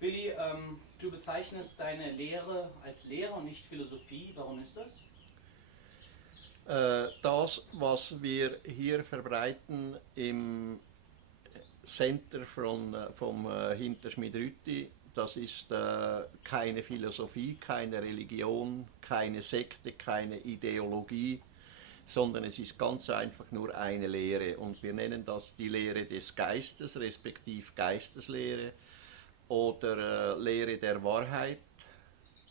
Billy, du bezeichnest deine Lehre als Lehre und nicht Philosophie. Warum ist das? Das, was wir hier verbreiten im Center vom Hinterschmid-Rütti, das ist keine Philosophie, keine Religion, keine Sekte, keine Ideologie, sondern es ist ganz einfach nur eine Lehre. Und wir nennen das die Lehre des Geistes, respektive Geisteslehre oder Lehre der Wahrheit,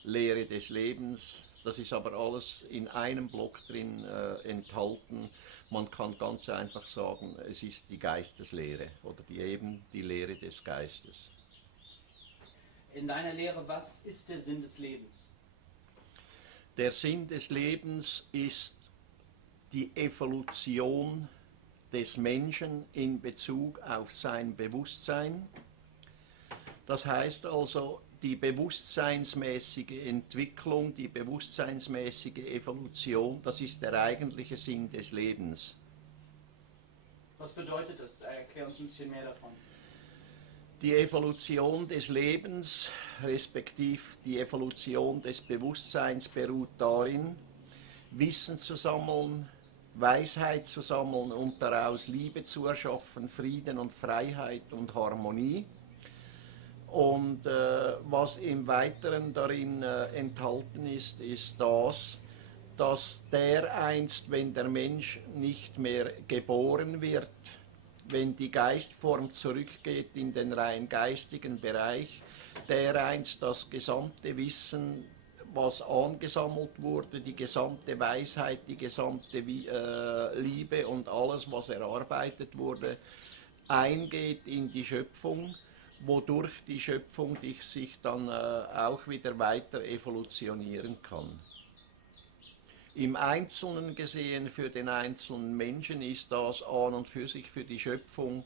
Lehre des Lebens. Das ist aber alles in einem Block drin enthalten. Man kann ganz einfach sagen, es ist die Geisteslehre oder eben die Lehre des Geistes. In deiner Lehre, was ist der Sinn des Lebens? Der Sinn des Lebens ist die Evolution des Menschen in Bezug auf sein Bewusstsein. Das heißt also, die bewusstseinsmäßige Entwicklung, die bewusstseinsmäßige Evolution, das ist der eigentliche Sinn des Lebens. Was bedeutet das? Erklär uns ein bisschen mehr davon. Die Evolution des Lebens, respektive die Evolution des Bewusstseins, beruht darin, Wissen zu sammeln, Weisheit zu sammeln und daraus Liebe zu erschaffen, Frieden und Freiheit und Harmonie. Und was im Weiteren darin enthalten ist, ist das, dass dereinst, wenn der Mensch nicht mehr geboren wird, wenn die Geistform zurückgeht in den rein geistigen Bereich, dereinst das gesamte Wissen, was angesammelt wurde, die gesamte Weisheit, die gesamte Liebe und alles, was erarbeitet wurde, eingeht in die Schöpfung, wodurch die Schöpfung sich dann auch wieder weiter evolutionieren kann. Im Einzelnen gesehen, für den einzelnen Menschen ist das an und für sich für die Schöpfung,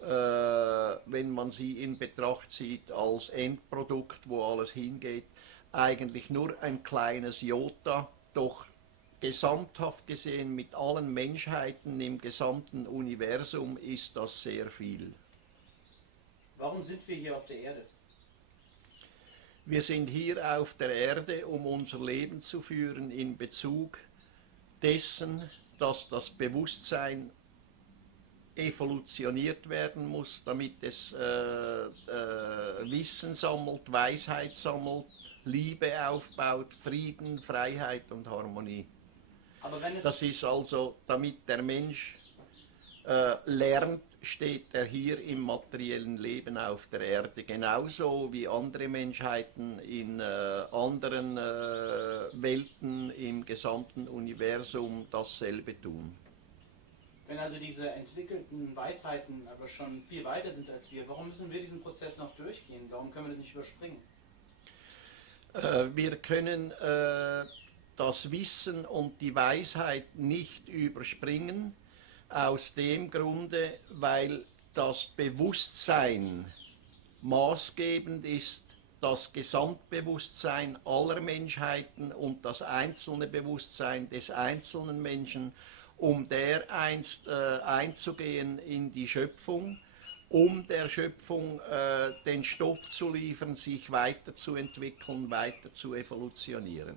wenn man sie in Betracht zieht als Endprodukt, wo alles hingeht, eigentlich nur ein kleines Jota, doch gesamthaft gesehen mit allen Menschheiten im gesamten Universum ist das sehr viel. Warum sind wir hier auf der Erde? Wir sind hier auf der Erde, um unser Leben zu führen in Bezug dessen, dass das Bewusstsein evolutioniert werden muss, damit es Wissen sammelt, Weisheit sammelt, Liebe aufbaut, Frieden, Freiheit und Harmonie. Aber wenn es Das ist also, damit der Mensch lernt, steht er hier im materiellen Leben auf der Erde, genauso wie andere Menschheiten in anderen Welten im gesamten Universum dasselbe tun. Wenn also diese entwickelten Weisheiten aber schon viel weiter sind als wir, warum müssen wir diesen Prozess noch durchgehen? Warum können wir das nicht überspringen? Wir können das Wissen und die Weisheit nicht überspringen, aus dem Grunde, weil das Bewusstsein maßgebend ist, das Gesamtbewusstsein aller Menschheiten und das einzelne Bewusstsein des einzelnen Menschen, um dereinst einzugehen in die Schöpfung, um der Schöpfung den Stoff zu liefern, sich weiterzuentwickeln, weiter zu evolutionieren.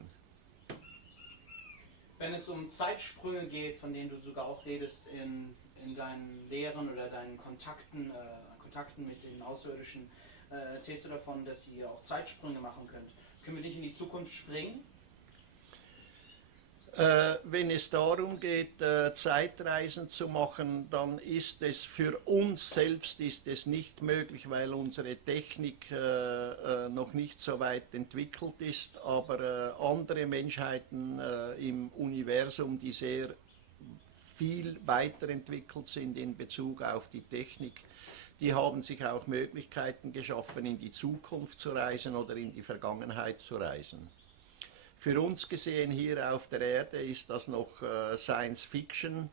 Wenn es um Zeitsprünge geht, von denen du sogar auch redest in deinen Lehren oder deinen Kontakten mit den Außerirdischen, erzählst du davon, dass ihr auch Zeitsprünge machen könnt. Können wir nicht in die Zukunft springen? Wenn es darum geht, Zeitreisen zu machen, dann ist es für uns selbst ist es nicht möglich, weil unsere Technik noch nicht so weit entwickelt ist, aber andere Menschheiten im Universum, die sehr viel weiterentwickelt sind in Bezug auf die Technik, die haben sich auch Möglichkeiten geschaffen, in die Zukunft zu reisen oder in die Vergangenheit zu reisen. Für uns gesehen hier auf der Erde ist das noch Science Fiction,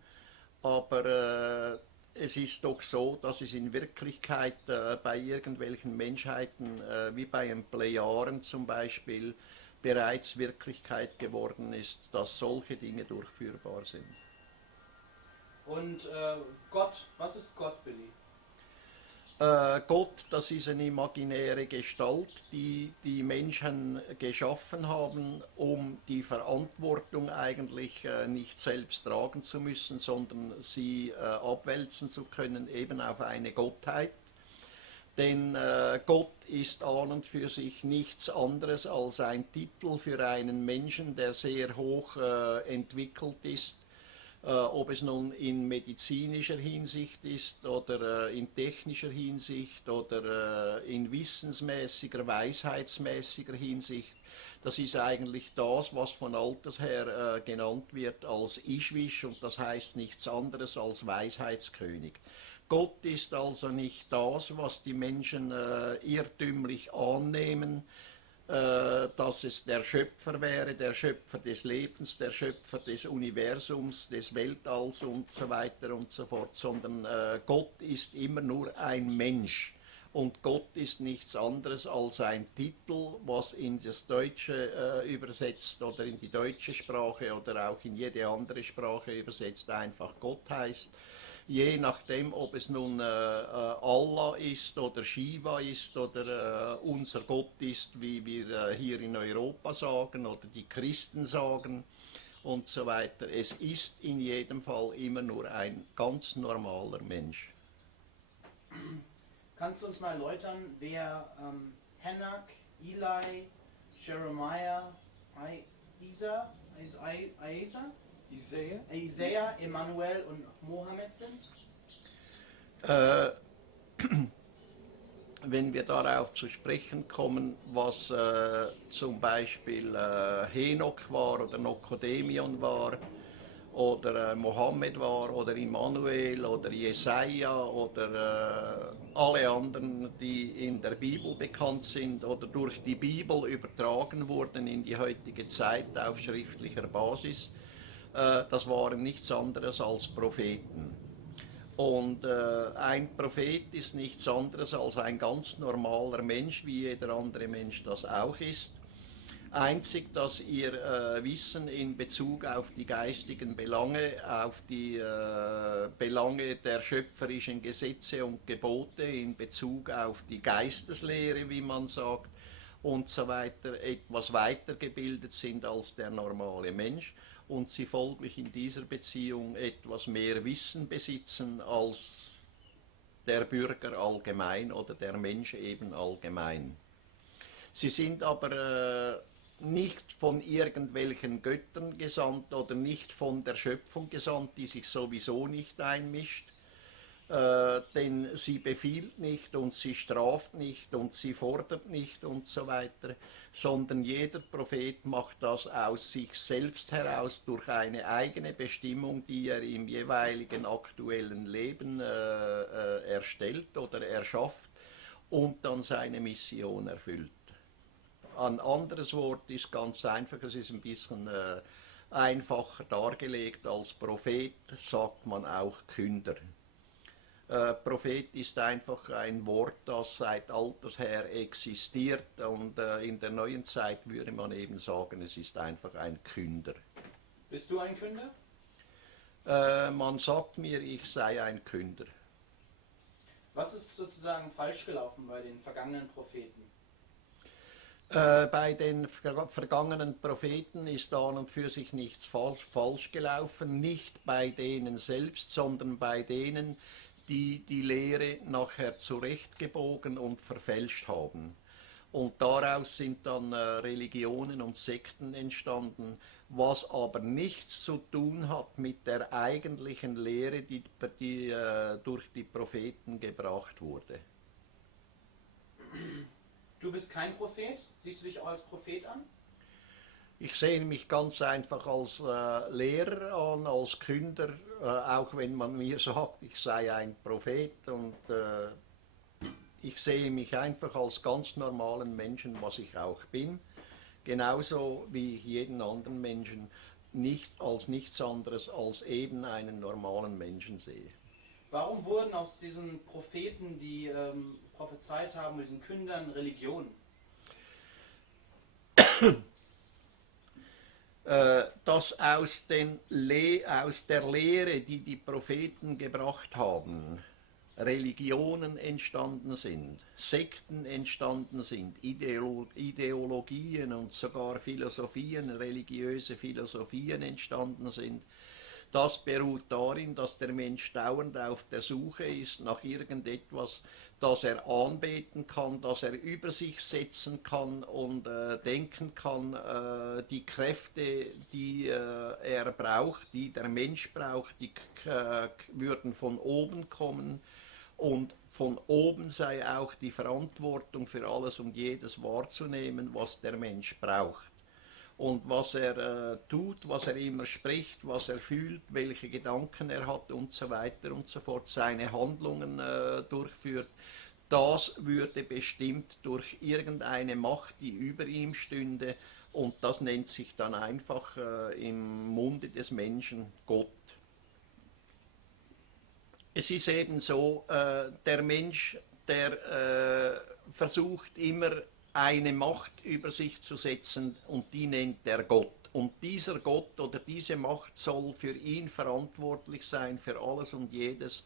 aber es ist doch so, dass es in Wirklichkeit bei irgendwelchen Menschheiten, wie bei den Plejaren zum Beispiel, bereits Wirklichkeit geworden ist, dass solche Dinge durchführbar sind. Und Gott, was ist Gott, Billy? Gott, das ist eine imaginäre Gestalt, die die Menschen geschaffen haben, um die Verantwortung eigentlich nicht selbst tragen zu müssen, sondern sie abwälzen zu können, eben auf eine Gottheit. Denn Gott ist an und für sich nichts anderes als ein Titel für einen Menschen, der sehr hoch entwickelt ist, ob es nun in medizinischer Hinsicht ist oder in technischer Hinsicht oder in wissensmäßiger, weisheitsmäßiger Hinsicht. Das ist eigentlich das, was von alters her genannt wird als Ishwish, und das heißt nichts anderes als Weisheitskönig. Gott ist also nicht das, was die Menschen irrtümlich annehmen, dass es der Schöpfer wäre, der Schöpfer des Lebens, der Schöpfer des Universums, des Weltalls und so weiter und so fort, sondern Gott ist immer nur ein Mensch. Und Gott ist nichts anderes als ein Titel, was in das Deutsche übersetzt oder in die deutsche Sprache oder auch in jede andere Sprache übersetzt einfach Gott heißt. Je nachdem, ob es nun Allah ist oder Shiva ist oder unser Gott ist, wie wir hier in Europa sagen oder die Christen sagen und so weiter. Es ist in jedem Fall immer nur ein ganz normaler Mensch. Kannst du uns mal erläutern, wer Hanok, Eli, Jeremiah, Isaiah, Emmanuel und Mohammed sind? Wenn wir darauf zu sprechen kommen, was zum Beispiel Henok war oder Nokodemion war oder Mohammed war oder Immanuel oder Jesaja oder alle anderen, die in der Bibel bekannt sind oder durch die Bibel übertragen wurden in die heutige Zeit auf schriftlicher Basis, das waren nichts anderes als Propheten. Und ein Prophet ist nichts anderes als ein ganz normaler Mensch, wie jeder andere Mensch das auch ist. Einzig, dass ihr Wissen in Bezug auf die geistigen Belange, auf die Belange der schöpferischen Gesetze und Gebote, in Bezug auf die Geisteslehre, wie man sagt, und so weiter, etwas weitergebildet sind als der normale Mensch und sie folglich in dieser Beziehung etwas mehr Wissen besitzen als der Bürger allgemein oder der Mensch eben allgemein. Sie sind aber nicht von irgendwelchen Göttern gesandt oder nicht von der Schöpfung gesandt, die sich sowieso nicht einmischt, denn sie befiehlt nicht und sie straft nicht und sie fordert nicht und so weiter, sondern jeder Prophet macht das aus sich selbst heraus durch eine eigene Bestimmung, die er im jeweiligen aktuellen Leben erstellt oder erschafft und dann seine Mission erfüllt. Ein anderes Wort ist ganz einfach, es ist ein bisschen einfacher dargelegt. Als Prophet sagt man auch Künder. Prophet ist einfach ein Wort, das seit alters her existiert und in der neuen Zeit würde man eben sagen, es ist einfach ein Künder. Bist du ein Künder? Man sagt mir, ich sei ein Künder. Was ist sozusagen falsch gelaufen bei den vergangenen Propheten? Bei den vergangenen Propheten ist an und für sich nichts falsch gelaufen, nicht bei denen selbst, sondern bei denen, die die Lehre nachher zurechtgebogen und verfälscht haben. Und daraus sind dann Religionen und Sekten entstanden, was aber nichts zu tun hat mit der eigentlichen Lehre, die durch die Propheten gebracht wurde. Du bist kein Prophet? Siehst du dich auch als Prophet an? Ich sehe mich ganz einfach als Lehrer an, als Künder, auch wenn man mir sagt, ich sei ein Prophet. Und ich sehe mich einfach als ganz normalen Menschen, was ich auch bin. Genauso wie ich jeden anderen Menschen nicht als nichts anderes als eben einen normalen Menschen sehe. Warum wurden aus diesen Propheten, die prophezeit haben, diesen Kündern Religionen? Dass aus der Lehre, die die Propheten gebracht haben, Religionen entstanden sind, Sekten entstanden sind, Ideologien und sogar Philosophien, religiöse Philosophien entstanden sind, das beruht darin, dass der Mensch dauernd auf der Suche ist nach irgendetwas, das er anbeten kann, das er über sich setzen kann und denken kann. Die Kräfte, die er braucht, die der Mensch braucht, die würden von oben kommen. Und von oben sei auch die Verantwortung für alles und jedes wahrzunehmen, was der Mensch braucht. Und was er tut, was er immer spricht, was er fühlt, welche Gedanken er hat und so weiter und so fort, seine Handlungen durchführt, das würde bestimmt durch irgendeine Macht, die über ihm stünde, und das nennt sich dann einfach im Munde des Menschen Gott. Es ist eben so, der Mensch, der versucht immer eine Macht über sich zu setzen und die nennt er Gott. Und dieser Gott oder diese Macht soll für ihn verantwortlich sein für alles und jedes,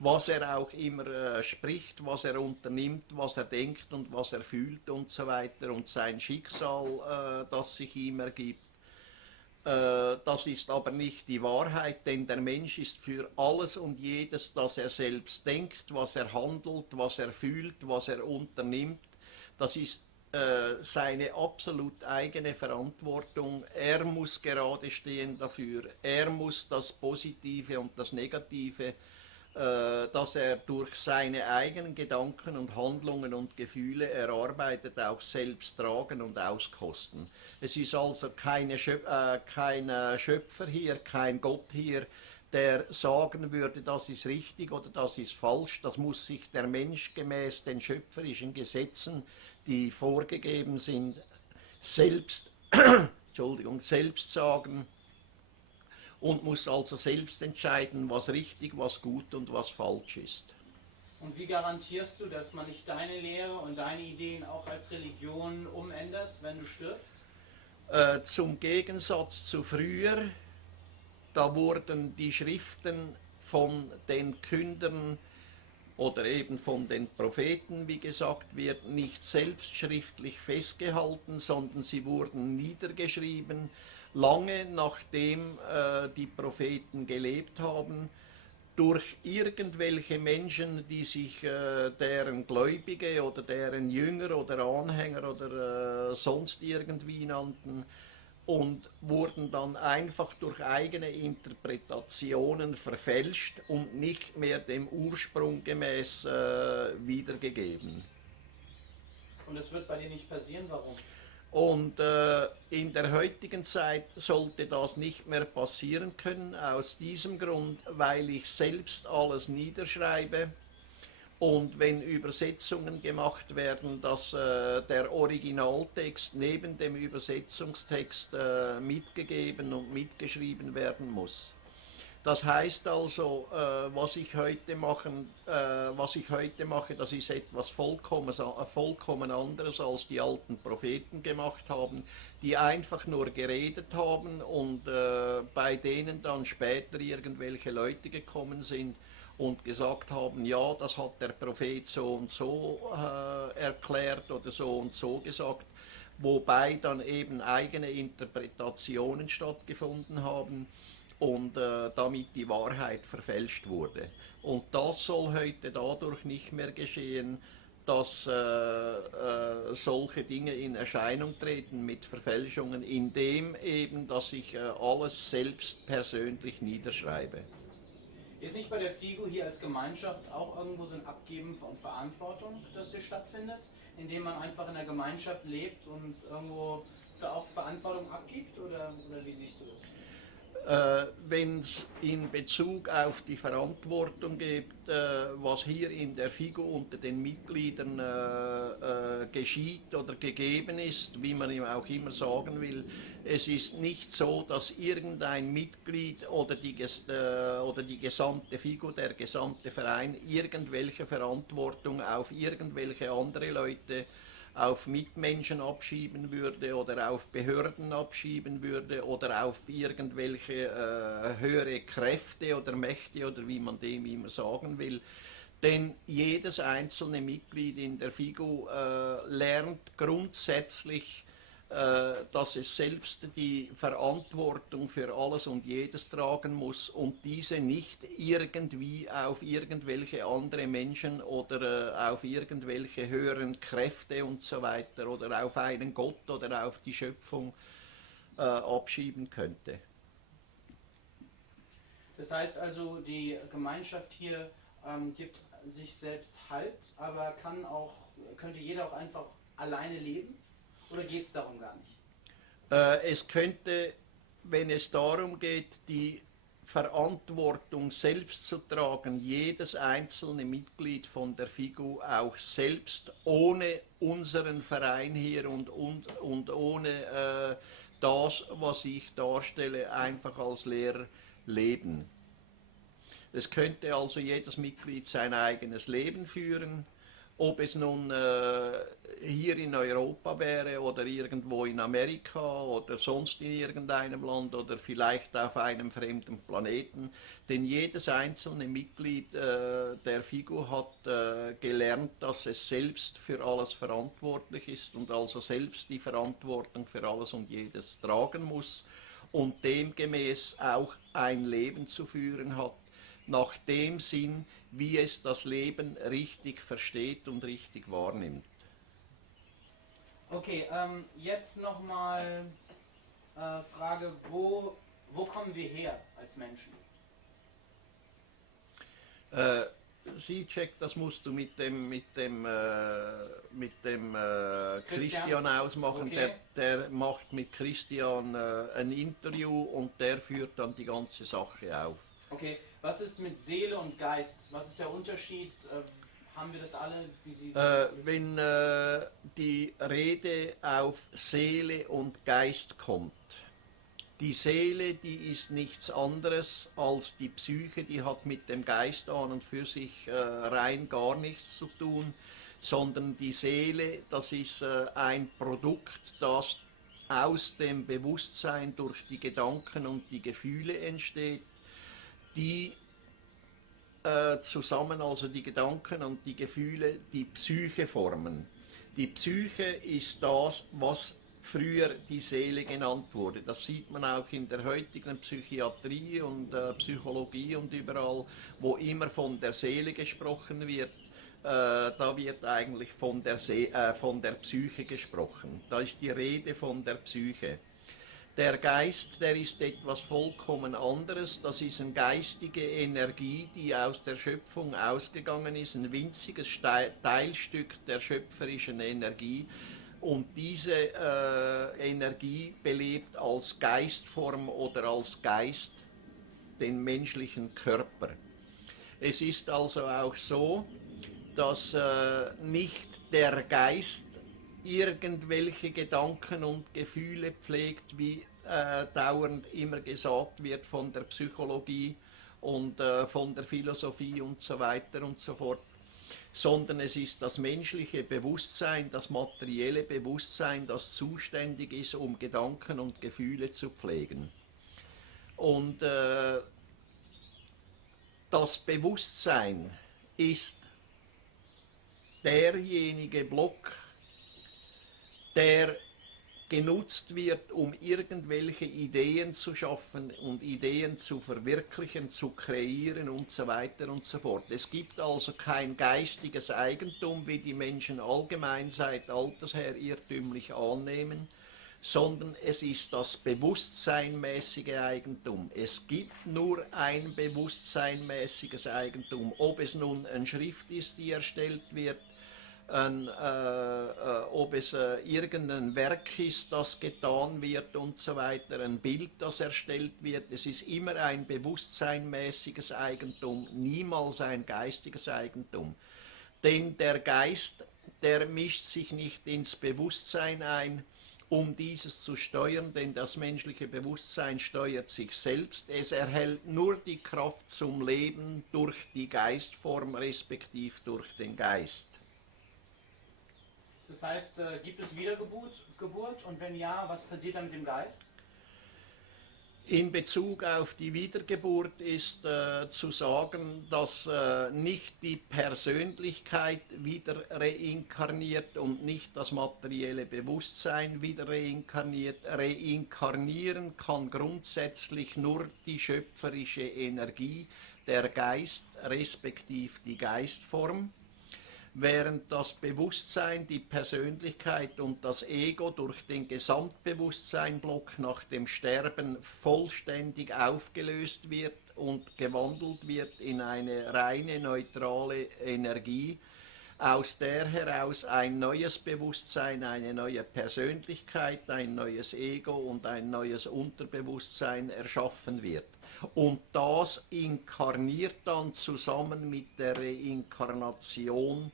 was er auch immer spricht, was er unternimmt, was er denkt und was er fühlt und so weiter und sein Schicksal, das sich ihm ergibt. Das ist aber nicht die Wahrheit, denn der Mensch ist für alles und jedes, das er selbst denkt, was er handelt, was er fühlt, was er unternimmt, das ist seine absolut eigene Verantwortung. Er muss gerade stehen dafür. Er muss das Positive und das Negative, das er durch seine eigenen Gedanken und Handlungen und Gefühle erarbeitet, auch selbst tragen und auskosten. Es ist also kein Schöpfer hier, kein Gott hier, der sagen würde, das ist richtig oder das ist falsch. Das muss sich der Mensch gemäß den schöpferischen Gesetzen, die vorgegeben sind, selbst, selbst sagen und muss also selbst entscheiden, was richtig, was gut und was falsch ist. Und wie garantierst du, dass man nicht deine Lehre und deine Ideen auch als Religion umändert, wenn du stirbst? Zum Gegensatz zu früher, da wurden die Schriften von den Kündern oder eben von den Propheten, wie gesagt wird, nicht selbst schriftlich festgehalten, sondern sie wurden niedergeschrieben, lange nachdem die Propheten gelebt haben, durch irgendwelche Menschen, die sich deren Gläubige oder deren Jünger oder Anhänger oder sonst irgendwie nannten, und wurden dann einfach durch eigene Interpretationen verfälscht und nicht mehr dem Ursprung gemäß wiedergegeben. Und es wird bei dir nicht passieren, warum? Und in der heutigen Zeit sollte das nicht mehr passieren können, aus diesem Grund, weil ich selbst alles niederschreibe. Und wenn Übersetzungen gemacht werden, dass der Originaltext neben dem Übersetzungstext mitgegeben und mitgeschrieben werden muss. Das heißt also, was ich heute mache, das ist etwas vollkommen anderes, als die alten Propheten gemacht haben, die einfach nur geredet haben und bei denen dann später irgendwelche Leute gekommen sind und gesagt haben, ja, das hat der Prophet so und so erklärt oder so und so gesagt, wobei dann eben eigene Interpretationen stattgefunden haben und damit die Wahrheit verfälscht wurde. Und das soll heute dadurch nicht mehr geschehen, dass solche Dinge in Erscheinung treten mit Verfälschungen, indem eben, dass ich alles selbst persönlich niederschreibe. Ist nicht bei der FIGO hier als Gemeinschaft auch irgendwo so ein Abgeben von Verantwortung, das hier stattfindet, indem man einfach in der Gemeinschaft lebt und irgendwo da auch Verantwortung abgibt, oder wie siehst du das? Wenn es in Bezug auf die Verantwortung gibt, was hier in der FIGO unter den Mitgliedern geschieht oder gegeben ist, wie man ihm auch immer sagen will, es ist nicht so, dass irgendein Mitglied oder die gesamte FIGO, der gesamte Verein, irgendwelche Verantwortung auf irgendwelche andere Leute, auf Mitmenschen abschieben würde oder auf Behörden abschieben würde oder auf irgendwelche höhere Kräfte oder Mächte oder wie man dem immer sagen will. Denn jedes einzelne Mitglied in der FIGO lernt grundsätzlich, dass es selbst die Verantwortung für alles und jedes tragen muss und diese nicht irgendwie auf irgendwelche andere Menschen oder auf irgendwelche höheren Kräfte und so weiter oder auf einen Gott oder auf die Schöpfung abschieben könnte. Das heißt also, die Gemeinschaft hier gibt sich selbst Halt, aber könnte jeder auch einfach alleine leben? Oder geht es darum gar nicht? Es könnte, wenn es darum geht, die Verantwortung selbst zu tragen, jedes einzelne Mitglied von der FIGO auch selbst ohne unseren Verein hier und ohne das, was ich darstelle, einfach als Lehrer leben. Es könnte also jedes Mitglied sein eigenes Leben führen, ob es nun hier in Europa wäre oder irgendwo in Amerika oder sonst in irgendeinem Land oder vielleicht auf einem fremden Planeten. Denn jedes einzelne Mitglied der FIGO hat gelernt, dass es selbst für alles verantwortlich ist und also selbst die Verantwortung für alles und jedes tragen muss und demgemäß auch ein Leben zu führen hat, nach dem Sinn, wie es das Leben richtig versteht und richtig wahrnimmt. Okay, jetzt nochmal Frage, wo kommen wir her als Menschen? Check, das musst du mit dem Christian ausmachen. Okay. Der macht mit Christian ein Interview und der führt dann die ganze Sache auf. Okay, was ist mit Seele und Geist? Was ist der Unterschied? Haben wir das alle? Wenn die Rede auf Seele und Geist kommt, die Seele, die ist nichts anderes als die Psyche, die hat mit dem Geist an und für sich rein gar nichts zu tun, sondern die Seele, das ist ein Produkt, das aus dem Bewusstsein durch die Gedanken und die Gefühle entsteht, die zusammen, also die Gedanken und die Gefühle, die Psyche formen. Die Psyche ist das, was früher die Seele genannt wurde. Das sieht man auch in der heutigen Psychiatrie und Psychologie und überall, wo immer von der Seele gesprochen wird. Da wird eigentlich von der Psyche gesprochen. Da ist die Rede von der Psyche. Der Geist, der ist etwas vollkommen anderes. Das ist eine geistige Energie, die aus der Schöpfung ausgegangen ist, ein winziges Teilstück der schöpferischen Energie. Und diese Energie belebt als Geistform oder als Geist den menschlichen Körper. Es ist also auch so, dass nicht der Geist irgendwelche Gedanken und Gefühle pflegt, wie dauernd immer gesagt wird von der Psychologie und von der Philosophie und so weiter und so fort, sondern es ist das menschliche Bewusstsein, das materielle Bewusstsein, das zuständig ist, um Gedanken und Gefühle zu pflegen. Und das Bewusstsein ist derjenige Block, der genutzt wird, um irgendwelche Ideen zu schaffen und Ideen zu verwirklichen, zu kreieren und so weiter und so fort. Es gibt also kein geistiges Eigentum, wie die Menschen allgemein seit alters her irrtümlich annehmen, sondern es ist das bewusstseinmäßige Eigentum. Es gibt nur ein bewusstseinmäßiges Eigentum, ob es nun eine Schrift ist, die erstellt wird, ob es irgendein Werk ist, das getan wird und so weiter, ein Bild, das erstellt wird. Es ist immer ein bewusstseinmäßiges Eigentum, niemals ein geistiges Eigentum. Denn der Geist, der mischt sich nicht ins Bewusstsein ein, um dieses zu steuern, denn das menschliche Bewusstsein steuert sich selbst. Es erhält nur die Kraft zum Leben durch die Geistform, respektive durch den Geist. Das heißt, gibt es Wiedergeburt? Und wenn ja, was passiert dann mit dem Geist? In Bezug auf die Wiedergeburt ist zu sagen, dass nicht die Persönlichkeit wieder reinkarniert und nicht das materielle Bewusstsein wieder reinkarniert. Reinkarnieren kann grundsätzlich nur die schöpferische Energie, der Geist, respektive die Geistform, während das Bewusstsein, die Persönlichkeit und das Ego durch den Gesamtbewusstseinblock nach dem Sterben vollständig aufgelöst wird und gewandelt wird in eine reine neutrale Energie, aus der heraus ein neues Bewusstsein, eine neue Persönlichkeit, ein neues Ego und ein neues Unterbewusstsein erschaffen wird. Und das inkarniert dann zusammen mit der Reinkarnation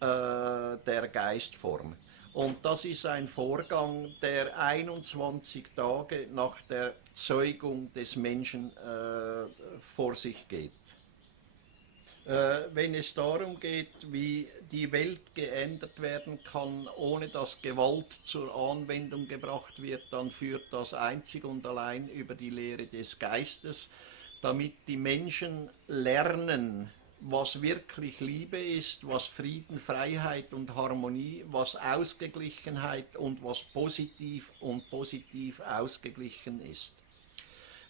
der Geistform. Und das ist ein Vorgang, der 21 Tage nach der Zeugung des Menschen vor sich geht. Wenn es darum geht, wie die Welt geändert werden kann, ohne dass Gewalt zur Anwendung gebracht wird, dann führt das einzig und allein über die Lehre des Geistes, damit die Menschen lernen, was wirklich Liebe ist, was Frieden, Freiheit und Harmonie, was Ausgeglichenheit und was positiv und positiv ausgeglichen ist.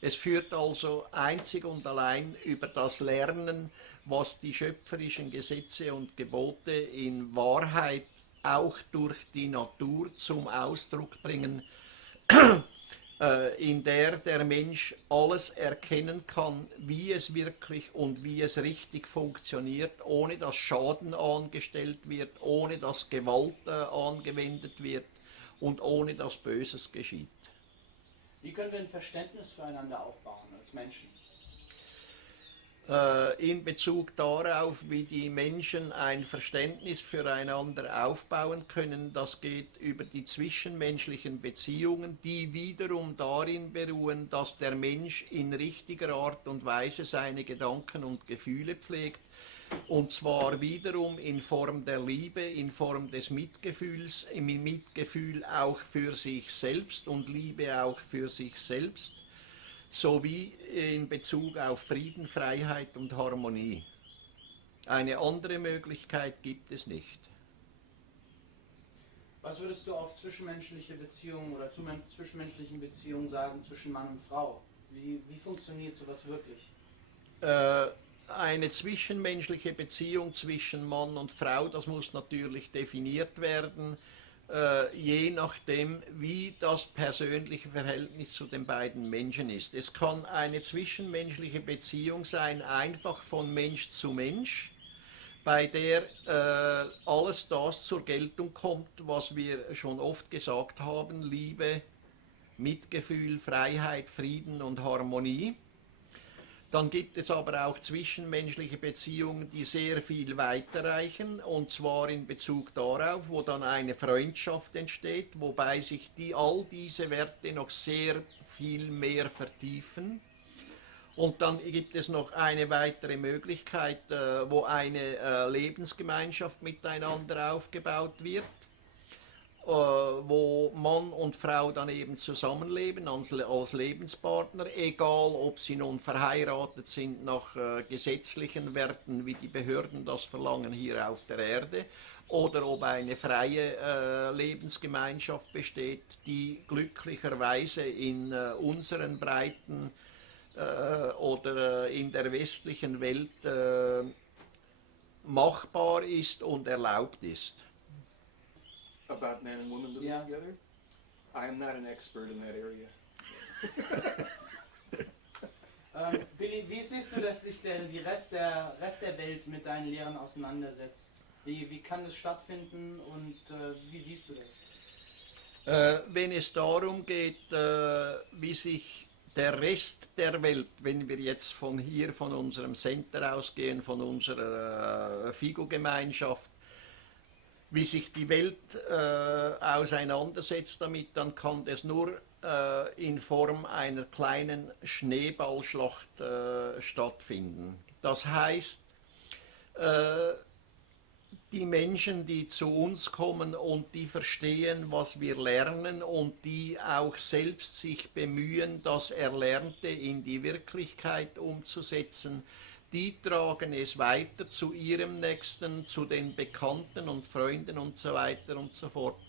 Es führt also einzig und allein über das Lernen, was die schöpferischen Gesetze und Gebote in Wahrheit auch durch die Natur zum Ausdruck bringen, in der der Mensch alles erkennen kann, wie es wirklich und wie es richtig funktioniert, ohne dass Schaden angestellt wird, ohne dass Gewalt angewendet wird und ohne dass Böses geschieht. Wie können wir ein Verständnis füreinander aufbauen als Menschen? In Bezug darauf, wie die Menschen ein Verständnis füreinander aufbauen können, das geht über die zwischenmenschlichen Beziehungen, die wiederum darin beruhen, dass der Mensch in richtiger Art und Weise seine Gedanken und Gefühle pflegt, und zwar wiederum in Form der Liebe, in Form des Mitgefühls, im Mitgefühl auch für sich selbst und Liebe auch für sich selbst, sowie in Bezug auf Frieden, Freiheit und Harmonie. Eine andere Möglichkeit gibt es nicht. Was würdest du auf zwischenmenschliche Beziehungen oder zu zwischenmenschlichen Beziehungen sagen zwischen Mann und Frau? Wie funktioniert sowas wirklich? Eine zwischenmenschliche Beziehung zwischen Mann und Frau, das muss natürlich definiert werden, je nachdem, wie das persönliche Verhältnis zu den beiden Menschen ist. Es kann eine zwischenmenschliche Beziehung sein, einfach von Mensch zu Mensch, bei der alles das zur Geltung kommt, was wir schon oft gesagt haben: Liebe, Mitgefühl, Freiheit, Frieden und Harmonie. Dann gibt es aber auch zwischenmenschliche Beziehungen, die sehr viel weiter reichen, und zwar in Bezug darauf, wo dann eine Freundschaft entsteht, wobei sich all diese Werte noch sehr viel mehr vertiefen. Und dann gibt es noch eine weitere Möglichkeit, wo eine Lebensgemeinschaft miteinander aufgebaut wird, wo Mann und Frau dann eben zusammenleben als Lebenspartner, egal ob sie nun verheiratet sind nach gesetzlichen Werten, wie die Behörden das verlangen hier auf der Erde, oder ob eine freie Lebensgemeinschaft besteht, die glücklicherweise in unseren Breiten oder in der westlichen Welt machbar ist und erlaubt ist. About man and woman living together? I am not an expert in that area. Billy, wie siehst du, dass sich der Rest der Welt mit deinen Lehren auseinandersetzt? Wie kann das stattfinden und wie siehst du das? Wenn es darum geht, wie sich der Rest der Welt, wenn wir jetzt von hier, von unserem Center ausgehen, von unserer FIGO-Gemeinschaft, wie sich die Welt auseinandersetzt damit, dann kann das nur in Form einer kleinen Schneeballschlacht stattfinden. Das heißt, die Menschen, die zu uns kommen und die verstehen, was wir lernen und die auch selbst sich bemühen, das Erlernte in die Wirklichkeit umzusetzen, die tragen es weiter zu ihrem Nächsten, zu den Bekannten und Freunden und so weiter und so fort.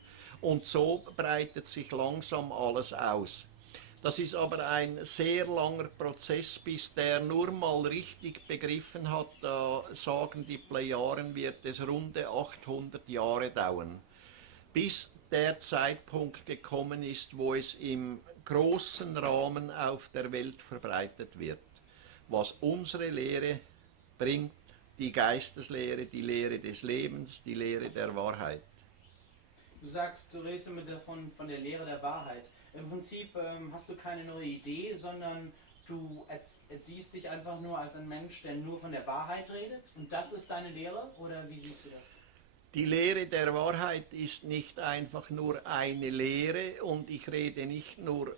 Und so breitet sich langsam alles aus. Das ist aber ein sehr langer Prozess, bis der nur mal richtig begriffen hat. Da sagen die Plejaren, wird es runde 800 Jahre dauern, bis der Zeitpunkt gekommen ist, wo es im großen Rahmen auf der Welt verbreitet wird. Was unsere Lehre bringt, die Geisteslehre, die Lehre des Lebens, die Lehre der Wahrheit. Du sagst, du redest immer von der Lehre der Wahrheit. Im Prinzip hast du keine neue Idee, sondern du siehst dich einfach nur als ein Mensch, der nur von der Wahrheit redet und das ist deine Lehre, oder wie siehst du das? Die Lehre der Wahrheit ist nicht einfach nur eine Lehre und ich rede nicht nur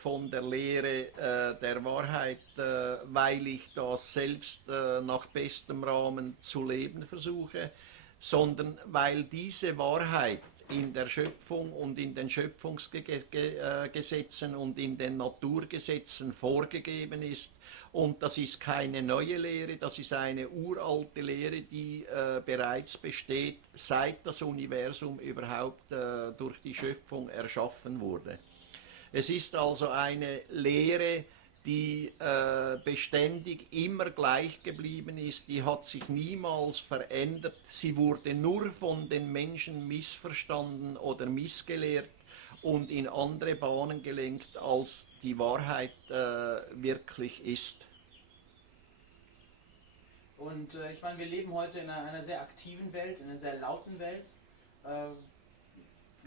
von der Lehre der Wahrheit, weil ich das selbst nach bestem Rahmen zu leben versuche, sondern weil diese Wahrheit in der Schöpfung und in den Schöpfungsgesetzen und in den Naturgesetzen vorgegeben ist. Und das ist keine neue Lehre, das ist eine uralte Lehre, die bereits besteht, seit das Universum überhaupt durch die Schöpfung erschaffen wurde. Es ist also eine Lehre, die beständig immer gleich geblieben ist, die hat sich niemals verändert, sie wurde nur von den Menschen missverstanden oder missgelehrt und in andere Bahnen gelenkt, als die Wahrheit wirklich ist. Und ich meine, wir leben heute in einer sehr aktiven Welt, in einer sehr lauten Welt.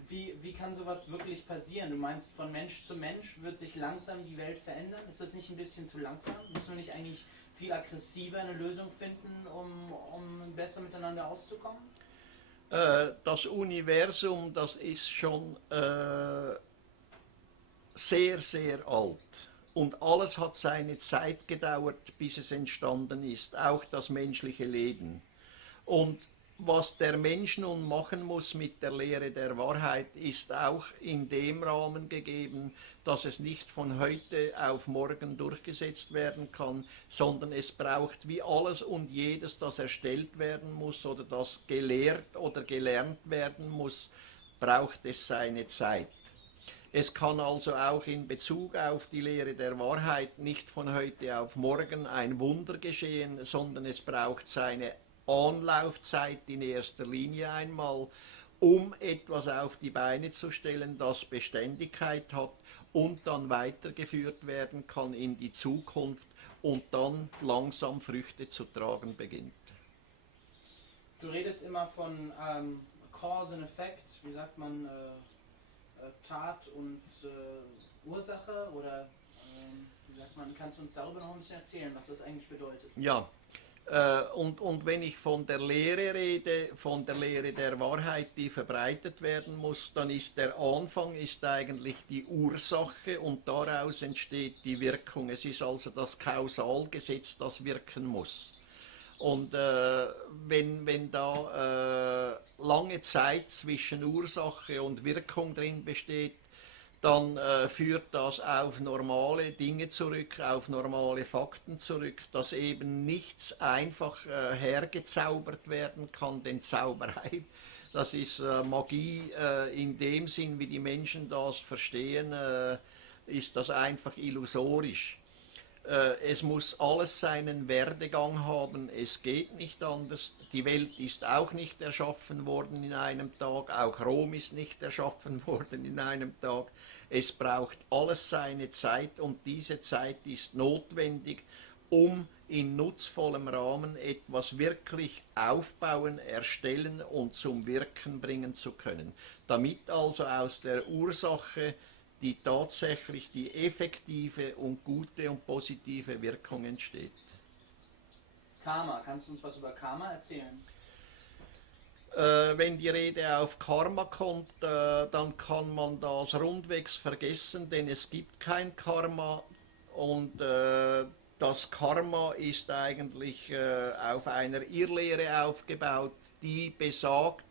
Wie kann sowas wirklich passieren? Du meinst, von Mensch zu Mensch wird sich langsam die Welt verändern? Ist das nicht ein bisschen zu langsam? Müssen wir nicht eigentlich viel aggressiver eine Lösung finden, um besser miteinander auszukommen? Das Universum, das ist schon sehr, sehr alt. Und alles hat seine Zeit gedauert, bis es entstanden ist, auch das menschliche Leben. Und was der Mensch nun machen muss mit der Lehre der Wahrheit, ist auch in dem Rahmen gegeben, dass es nicht von heute auf morgen durchgesetzt werden kann, sondern es braucht wie alles und jedes, das erstellt werden muss oder das gelehrt oder gelernt werden muss, braucht es seine Zeit. Es kann also auch in Bezug auf die Lehre der Wahrheit nicht von heute auf morgen ein Wunder geschehen, sondern es braucht seine Anlaufzeit in erster Linie einmal, um etwas auf die Beine zu stellen, das Beständigkeit hat und dann weitergeführt werden kann in die Zukunft und dann langsam Früchte zu tragen beginnt. Du redest immer von Cause and Effect, wie sagt man, Tat und Ursache, oder wie sagt man, kannst du uns darüber noch ein bisschen erzählen, was das eigentlich bedeutet? Ja. Und wenn ich von der Lehre rede, von der Lehre der Wahrheit, die verbreitet werden muss, dann ist der Anfang ist eigentlich die Ursache und daraus entsteht die Wirkung. Es ist also das Kausalgesetz, das wirken muss. Und wenn da lange Zeit zwischen Ursache und Wirkung drin besteht, dann führt das auf normale Dinge zurück, auf normale Fakten zurück, dass eben nichts einfach hergezaubert werden kann, denn Zauberei, das ist Magie in dem Sinn, wie die Menschen das verstehen, ist das einfach illusorisch. Es muss alles seinen Werdegang haben, es geht nicht anders. Die Welt ist auch nicht erschaffen worden in einem Tag, auch Rom ist nicht erschaffen worden in einem Tag. Es braucht alles seine Zeit und diese Zeit ist notwendig, um in nutzvollem Rahmen etwas wirklich aufbauen, erstellen und zum Wirken bringen zu können. Damit also aus der Ursache die tatsächlich die effektive und gute und positive Wirkung entsteht. Karma, kannst du uns was über Karma erzählen? Wenn die Rede auf Karma kommt, dann kann man das rundwegs vergessen, denn es gibt kein Karma und das Karma ist eigentlich auf einer Irrlehre aufgebaut, die besagt,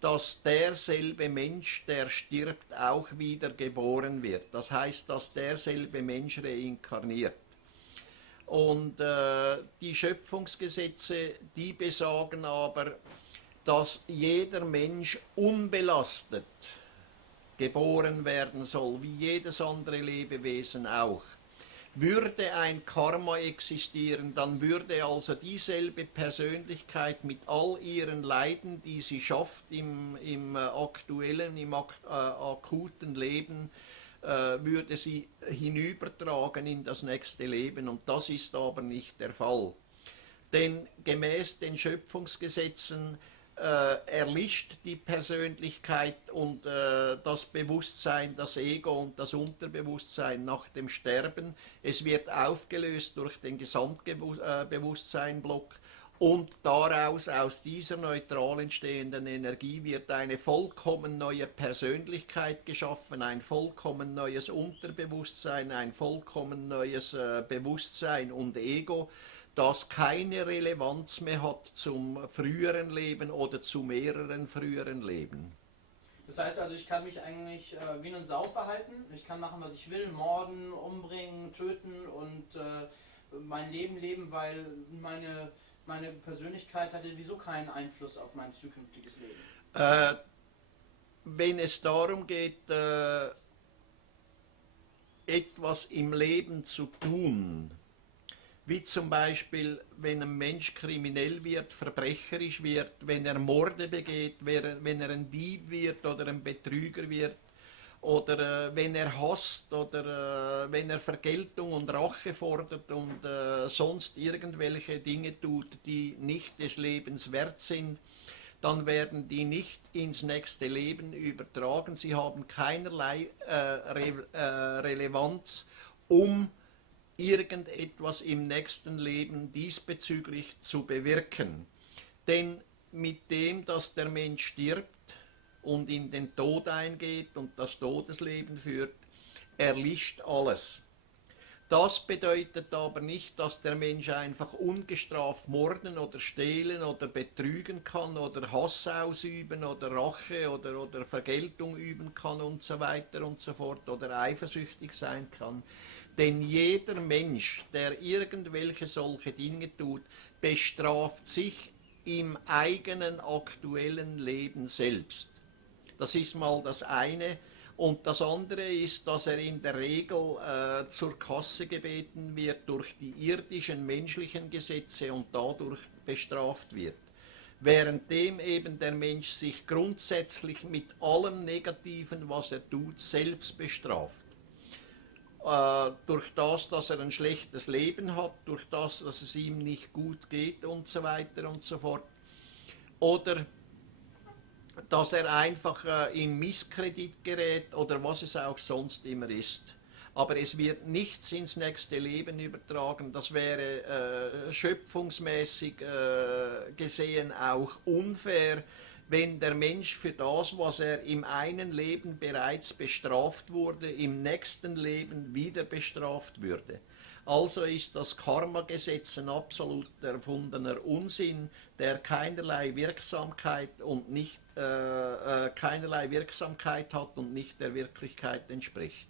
dass derselbe Mensch, der stirbt, auch wieder geboren wird. Das heißt, dass derselbe Mensch reinkarniert. Und die Schöpfungsgesetze, die besagen aber, dass jeder Mensch unbelastet geboren werden soll, wie jedes andere Lebewesen auch. Würde ein Karma existieren, dann würde also dieselbe Persönlichkeit mit all ihren Leiden, die sie schafft im akuten Leben, würde sie hinübertragen in das nächste Leben. Und das ist aber nicht der Fall. Denn gemäß den Schöpfungsgesetzen erlischt die Persönlichkeit und das Bewusstsein, das Ego und das Unterbewusstsein nach dem Sterben. Es wird aufgelöst durch den Gesamtbewusstseinblock und daraus, aus dieser neutral entstehenden Energie, wird eine vollkommen neue Persönlichkeit geschaffen, ein vollkommen neues Unterbewusstsein, ein vollkommen neues Bewusstsein und Ego, das keine Relevanz mehr hat zum früheren Leben oder zu mehreren früheren Leben. Das heißt also, ich kann mich eigentlich wie eine Sau verhalten, ich kann machen, was ich will, morden, umbringen, töten und mein Leben leben, weil meine Persönlichkeit hat ja wieso keinen Einfluss auf mein zukünftiges Leben. Wenn es darum geht, etwas im Leben zu tun, wie zum Beispiel, wenn ein Mensch kriminell wird, verbrecherisch wird, wenn er Morde begeht, wenn er ein Dieb wird oder ein Betrüger wird, oder wenn er hasst oder wenn er Vergeltung und Rache fordert und sonst irgendwelche Dinge tut, die nicht des Lebens wert sind, dann werden die nicht ins nächste Leben übertragen. Sie haben keinerlei Relevanz, um irgendetwas im nächsten Leben diesbezüglich zu bewirken. Denn mit dem, dass der Mensch stirbt und in den Tod eingeht und das Todesleben führt, erlischt alles. Das bedeutet aber nicht, dass der Mensch einfach ungestraft morden oder stehlen oder betrügen kann oder Hass ausüben oder Rache oder Vergeltung üben kann und so weiter und so fort oder eifersüchtig sein kann. Denn jeder Mensch, der irgendwelche solche Dinge tut, bestraft sich im eigenen aktuellen Leben selbst. Das ist mal das eine. Und das andere ist, dass er in der Regel zur Kasse gebeten wird durch die irdischen menschlichen Gesetze und dadurch bestraft wird. Währenddem eben der Mensch sich grundsätzlich mit allem Negativen, was er tut, selbst bestraft. Durch das, dass er ein schlechtes Leben hat, durch das, dass es ihm nicht gut geht und so weiter und so fort. Oder dass er einfach in Misskredit gerät oder was es auch sonst immer ist. Aber es wird nichts ins nächste Leben übertragen. Das wäre schöpfungsmäßig gesehen auch unfair, wenn der Mensch für das, was er im einen Leben bereits bestraft wurde, im nächsten Leben wieder bestraft würde. Also ist das Karma-Gesetz ein absolut erfundener Unsinn, der keinerlei Wirksamkeit hat und nicht der Wirklichkeit entspricht.